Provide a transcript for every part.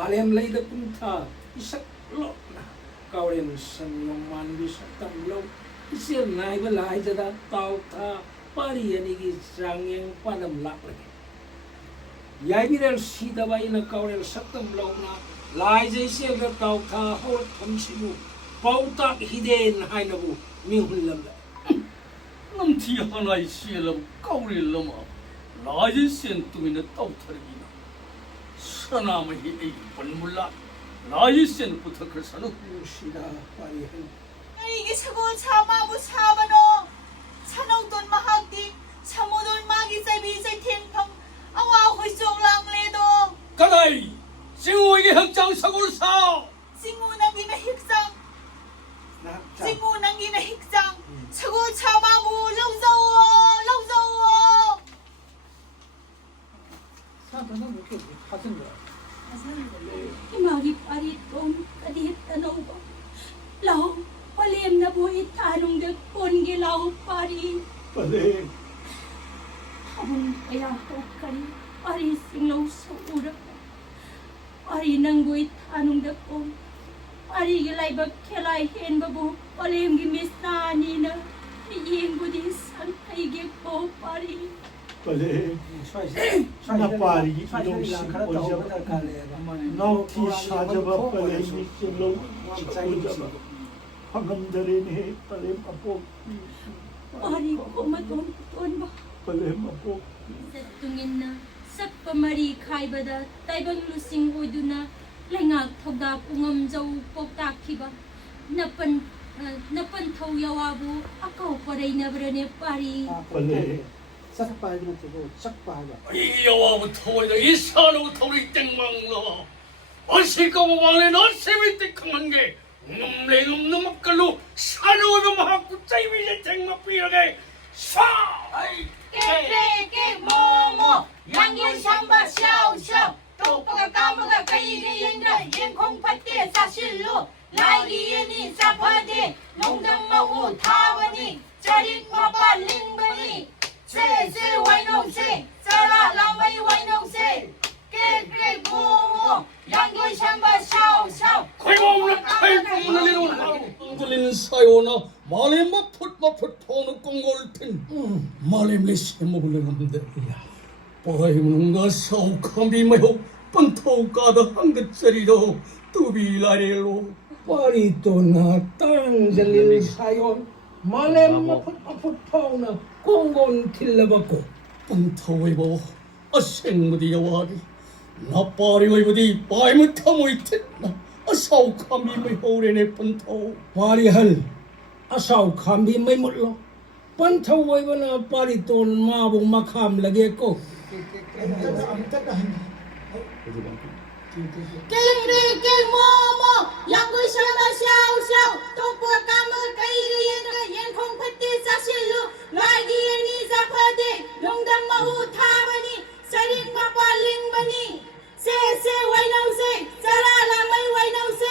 Malem lay da punta isak lo na kauren san long man bi satam lo isir nai ba lai da tau tha pari ani gi sangyeng panam lak lagi yai bi rel si da bai na kauren satam lo na lai jai se ga tau tha ho thom si bu pau tak hiden hai na bu mi hun lam da nam thi hanai sielam kauri lama lai sen tumina tau thargina sana mahi ei panmulla lai sen puthakar sanu sida pari han 이게 사고 차마부 차바노 차농돈 마학디 차모돈 마기 쌀비쌀 텐펑 아와 홀종랑레도 가다이 징우에게 흑장 사고를 사 징우낭기나 힉상 na 징우낭기나 힉상 사고 차마부 롱저워 롱저워 사도는 이렇게 하신 거야 Himari pari tom kadit tanaw ba? Lao, palem na buhay tanong de kongi lao pari. pare Habang kaya ko kari, pari singlaw sa ura ko. Pari nang buhay tanong de ko. Pari gilay ba kilay hen ba bu, palem gimis na nina. Iyeng budi sang kaigip ko pari. pale na na pari idong si ojab nau thi sajaba pale ni kilo ojab hangamdare ne pale apo Pari ko maton ba? pale apo Sa tungin na, sa pamari kay bada, taibang lusing uduna, langag thogda pungam jaw poktakiba, napantaw yawabu, akaw paray na brane pari. pale 이 여와부터 오이다 이 산호부터 우리 땡망로 어시까고 왕래 너세미 땡강한 게 놈래 놈놈 막걸로 산호가 마하고 짜이미제 땡막비라게 쏴 깨깨깨 모모 양년 샴바 샤오샤오 똑바가 까마가 까이게 yenra yen콩 팥대 사실로 라이기엔이 사파데 농담마고 타바니 짜릿 마바 링바니 세 와이농세 짜라 라마이 와이농세 깨깨 모모 양년 샴바 샤오샤오 고이모무나 칼부문을 내놓은 들리는 사요나 말렘마 풋마풋 포는 꽁골핀 말렘레 세목을 내놓는데 빠이무는가 사우카미 마요 뻔토가다 한것짜리로 뚜비라레로 pari to na tang jalil sayon malem aput pau na kongon tilabako 뻔토웨보 아생무디 여와리 나빠리웨보디 빠이무타모이텐나 아사우카미 마요레네 뻔토 pari hal asaw khambi mai mutlo pan thau wai bana pari ton ma bung ma kham lage ko 깨깨깨 모모 양구 샴바 샤오샤오 똑바가 까마가 까이게 yenra yen콩 팥대 사실로 라이기엔이 사파데 농담마후 타바니 짜릿 마바 링바니 세 와이나우세 짜라 라마이 와이나우세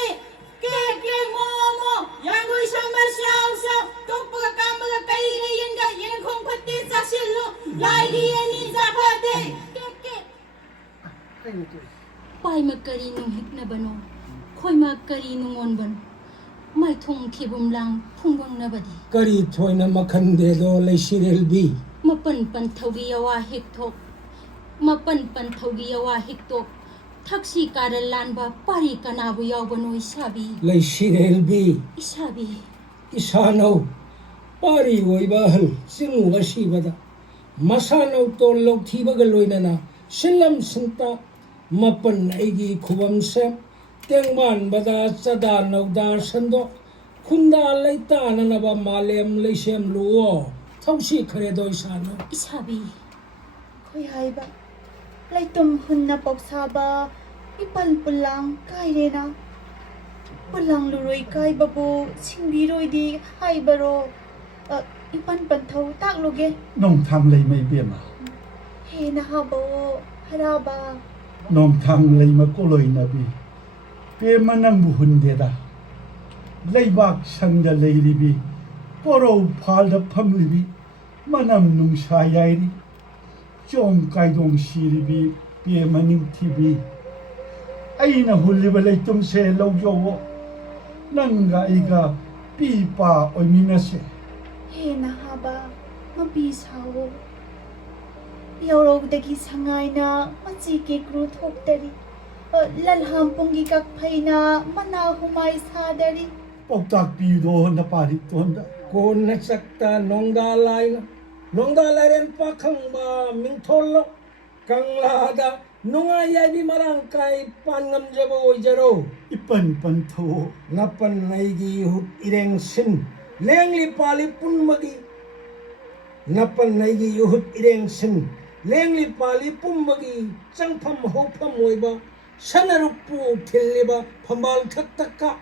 깨깨 모모 양구 샴바 샤오샤오 똑바가 까마가 까이게 yenra yen콩 팥대 사실로 라이기엔이 사파데 깨깨 Pai magkari nung hik na bano, koy magkari nung onban, may thong kibum lang, pungbang na badi. kari thoi na makhan de do le sirel bi Mapan thogi yawa hiktok, mapan thogi yawa hiktok, taksi karalan ba pari kanabu yaw bano isabi, le sirel bi isabi. isano pari wai ba hal singu ga si bada masano to lo thi ba ga loina na silam sinta mapan aigi khubam se tengman bada chada nauda sando khunda leita na ba malem le sem luo thausi khare doi sano Isabi, Kuya lay tumhun na pagsaba, ipan pulang kay rena. Pulang luroy kay babo, singbiroy di hay baro. Ipan pantaw takloge, nong tham lei mai bia ma he na habo, haraba. nong tham lei ma ko loi na bi pe manang bu hun de da lei bak sang da lei li bi poro phal da pham li bi manam nung sa yai ri chom kai dong si ri bi pe maning thi bi ꯑꯩꯅ ꯍꯨꯜꯂꯤꯕ ꯂꯩꯇꯨꯝꯁꯦ ꯂꯧꯖꯧꯋꯣ ꯅꯪꯒ ꯑꯩꯒ ꯄꯤ ꯄꯥ ꯑꯣꯏꯃꯤꯟꯅꯁꯦ ꯍꯦ ꯅꯍꯥꯕ ꯃꯄꯤ ꯁꯥꯋꯣ ꯌꯧꯔꯧꯗꯒꯤ ꯁꯉꯥꯏꯅ ꯃꯆꯤ ꯀꯦꯀ꯭ꯔꯨ ꯊꯣꯛꯇꯔꯤ ꯂꯜꯍꯥꯝꯄꯨꯡꯒꯤ ꯀꯛꯐꯩꯅ ꯃꯅꯥ ꯍꯨꯃꯥꯏ ꯁꯥꯗꯔꯤ ꯄꯥꯎꯇꯥꯛ ꯄꯤꯗꯣ ꯅꯄꯥꯔꯤꯇꯣꯟꯗ ꯀꯣꯟꯅ ꯆꯛꯇ ꯅꯣꯡꯗꯥ ꯂꯥꯏꯅ ꯅꯣꯡꯗꯥ ꯂꯥꯏꯔꯦꯟ ꯄꯥꯈꯪꯕ ꯃꯤꯡꯊꯣꯜꯂꯣ ꯀꯪꯂꯥꯗ ꯅꯨꯡꯉꯥꯏ ꯌꯥꯏꯕꯤ ꯃꯔꯥꯡ ꯀꯥꯏ ꯄꯥꯟ ꯉꯝꯖꯕ ꯑꯣꯏꯖꯔꯣ 이쁜 번토 나쁜 나에게 이웃 일행신 랭리 빨리 뿜먹이 나쁜 나에게 이웃 일행신 랭리 빨리 뿜먹이 짱팜 호팜 모이바 산나룩부 딜리바 판발 탁탁가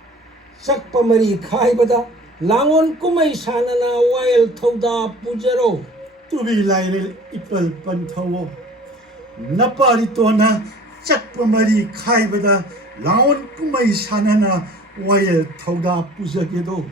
싹바머리 가이바다 랑온 꿈의 사나나 와일 터우다 부제로 뚜비 라이를 이빨 번토 나빠리또나 짝바머리 카이보다 라온 꿈의 사나나 와일 터우다 부적에도